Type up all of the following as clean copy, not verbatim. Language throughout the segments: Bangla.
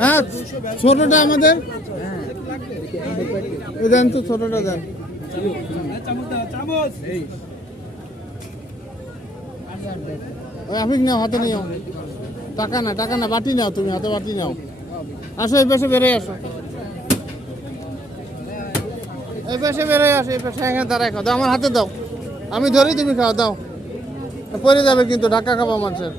হ্যাঁ ছোটটা আমাদের দেন তো, ছোটটা দেন। আফিক নাও, হাতে নিও। টাকা না বাটি নাও, তুমি হাতে বাটি নাও। আসো এই পাশে বেরোয় আসো, এই পাশে বেরোয় আসো, এই পাশে এখানে দাঁড়ায় খাও। দাও আমার হাতে দাও, আমি ধরি তুমি খাও। দাও, পরে যাবে কিন্তু ঢাকা খাবা মানুষের।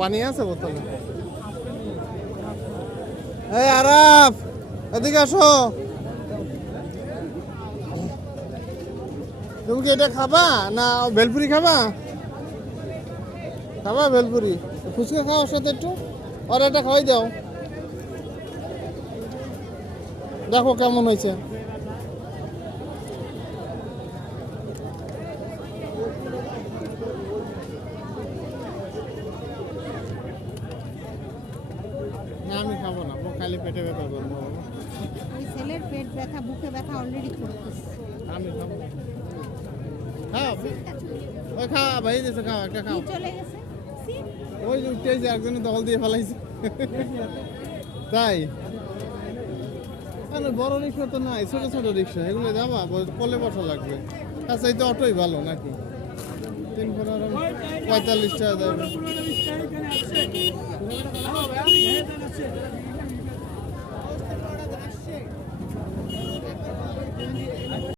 পানি আছে বোতলে? এই আরাফ এদিকে আসো। তুমি কি এটা খাবা না ভেলপুরি খাবা? খাবা ভেলপুরি? ফুচকা খাওয়ার সাথে একটু আর এটা খাওয়াই দাও, দেখো কেমন হয়েছে। না আমি খাবো না, খালি পেটে ব্যথা করবো। ওই ছেলের পেট ব্যথা, বুকে ব্যথা অলরেডি করতেছে। আমি খাবো। খাও ওই খাওয়া ভাই দিয়েছে, খাও একটা খাও। চলে গেছে ওই যে উঠেছে একজনে দখল দিয়ে ফেলাইছে। তাই বড় রিক্সা তো নাই, ছোট ছোট রিক্সা এগুলো যাবা কোলে বসা লাগবে। আচ্ছা এই তো অটোই ভালো নাকি? 3-4 45 টাকা যাবে।